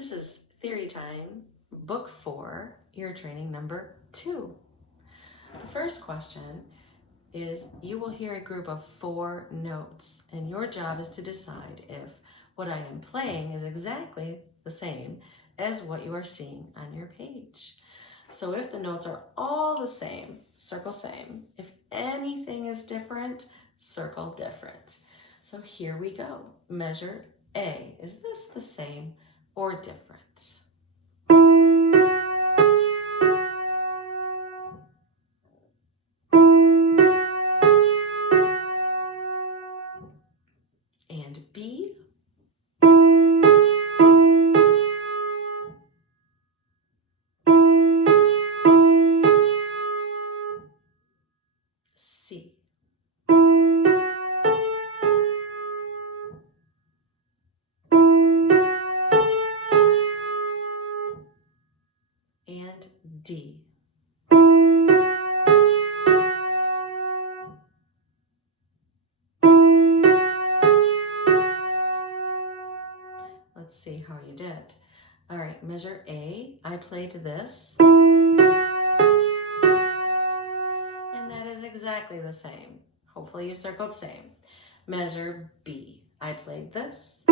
This is Theory Time, Book 4, Ear Training number 2. The first question is you will hear a group of 4 notes, and your job is to decide if what I am playing is exactly the same as what you are seeing on your page. So if the notes are all the same, circle same. If anything is different, circle different. So here we go. Measure A. Is this the same or different? And B. C. And D. Let's see how you did. All right, measure A. I played this. And that is exactly the same. Hopefully you circled same. Measure B. I played this.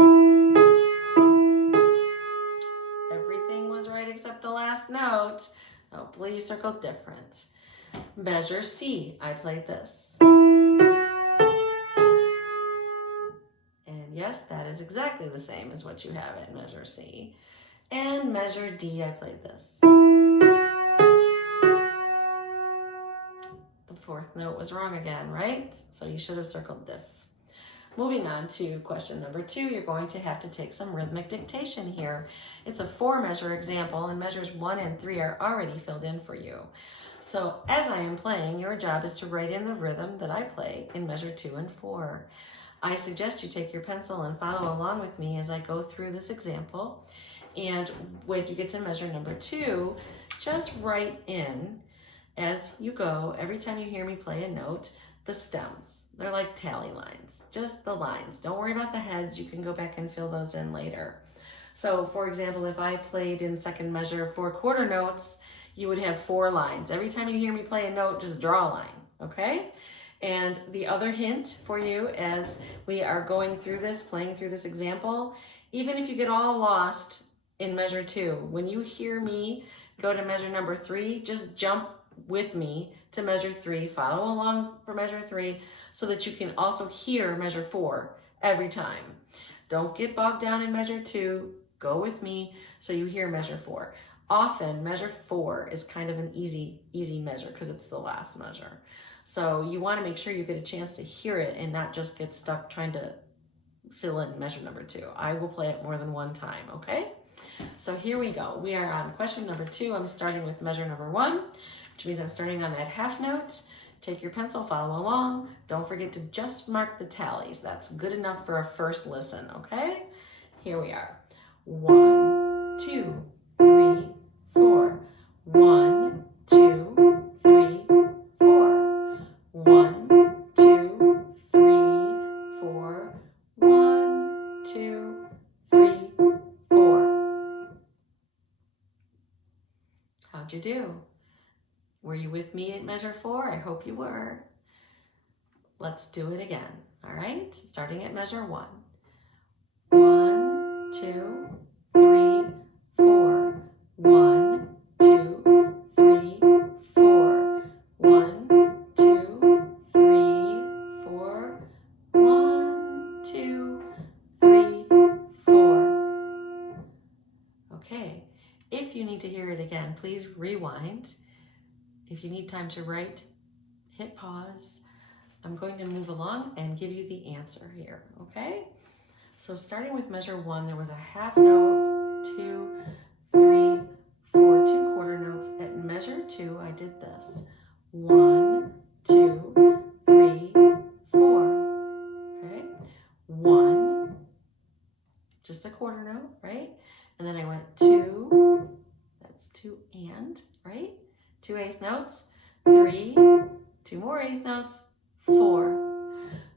Everything was right except the last note. Hopefully you circled different. Measure C. I played this. And yes, that is exactly the same as what you have in measure C. And measure D. I played this. The 4th note was wrong again, right? So you should have circled diff. Moving on to question number 2, you're going to have to take some rhythmic dictation here. It's a 4-measure example, and measures 1 and 3 are already filled in for you. So as I am playing, your job is to write in the rhythm that I play in measure 2 and 4. I suggest you take your pencil and follow along with me as I go through this example. And when you get to measure number 2, just write in as you go, every time you hear me play a note, the stems. They're like tally lines, just the lines. Don't worry about the heads. You can go back and fill those in later. So for example, if I played in second measure 4 quarter notes, you would have 4 lines. Every time you hear me play a note, just draw a line, okay? And the other hint for you as we are going through this, playing through this example, even if you get all lost in measure 2, when you hear me go to measure number 3, just jump with me to measure 3, follow along for measure 3 so that you can also hear measure 4 every time. Don't get bogged down in measure 2, go with me so you hear measure 4. Often measure 4 is kind of an easy measure because it's the last measure. So you want to make sure you get a chance to hear it and not just get stuck trying to fill in measure number 2. I will play it more than one time, okay? So here we go. We are on question number 2. I'm starting with measure number 1, which means I'm starting on that half note. Take your pencil, follow along. Don't forget to just mark the tallies. That's good enough for a first listen, okay? Here we are. 1, 2, 3, 4. 1, 2, 3, 4. 1, 2, 3, 4. 1, 2, 3, 4. How'd you do? Were you with me at measure 4? I hope you were. Let's do it again, all right? Starting at measure 1. 1, 2, 3, 4. 1, 2, 3, 4. 1, 2, 3, 4. 1, 2, 3, 4. Okay, if you need to hear it again, please rewind. If you need time to write, hit pause. I'm going to move along and give you the answer here, okay? So starting with measure 1, there was a half note, 2, 3, 4, 2 quarter notes. At measure 2, I did this. 1, 2, 3, 4, okay? 1, just a quarter note, right? And then I went 2, that's 2 and, right? 2 eighth notes, 3, 2 more eighth notes, 4,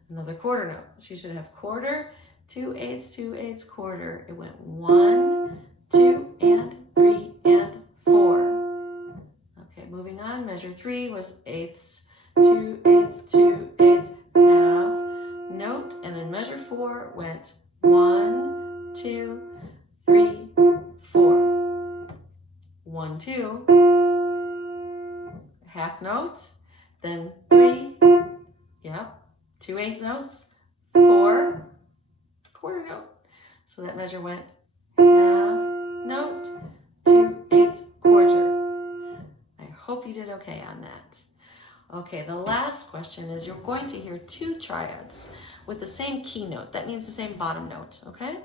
another quarter note. So you should have quarter, 2 eighths, quarter. It went 1, 2, 3 was eighths, 2/8, 2/8, half note, and then measure 4 went 1, 2, 3, 4. 1, 2, half note, then 3, yep, 2/8 notes, 4, quarter note. So that measure went half note, 2/8 quarter. I hope you did okay on that. Okay, the last question is you're going to hear 2 triads with the same key note. That means the same bottom note, okay?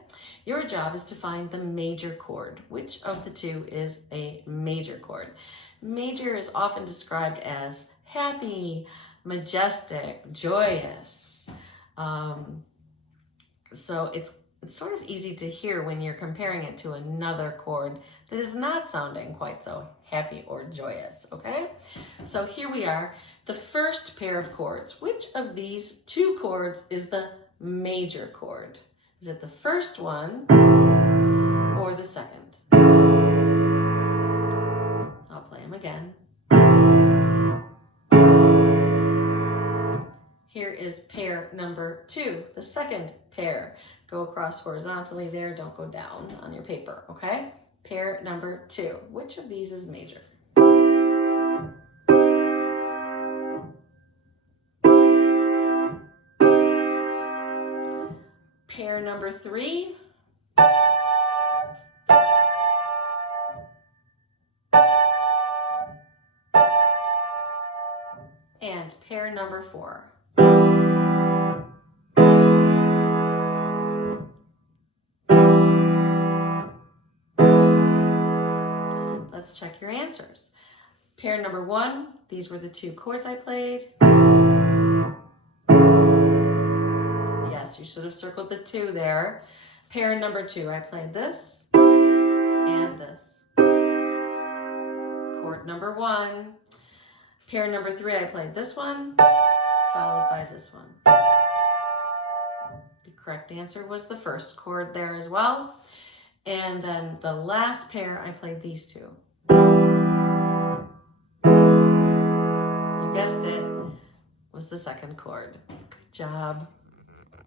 Your job is to find the major chord. Which of the 2 is a major chord? Major is often described as happy, majestic, joyous. So it's sort of easy to hear when you're comparing it to another chord that is not sounding quite so happy or joyous, okay? So here we are, the first pair of chords. Which of these 2 chords is the major chord? Is it the first one or the second? I'll play them again. Here is pair number 2, the second pair. Go across horizontally there, don't go down on your paper, okay? Pair number 2. Which of these is major? Pair number 3. And pair number 4. Let's check your answers. Pair number 1, these were the 2 chords I played. Yes, you should have circled the 2 there. Pair number 2, I played this and this. Chord number 1. Pair number 3, I played this one, followed by this one. The correct answer was the first chord there as well. And then the last pair, I played these 2. You guessed it, was the second chord. Good job.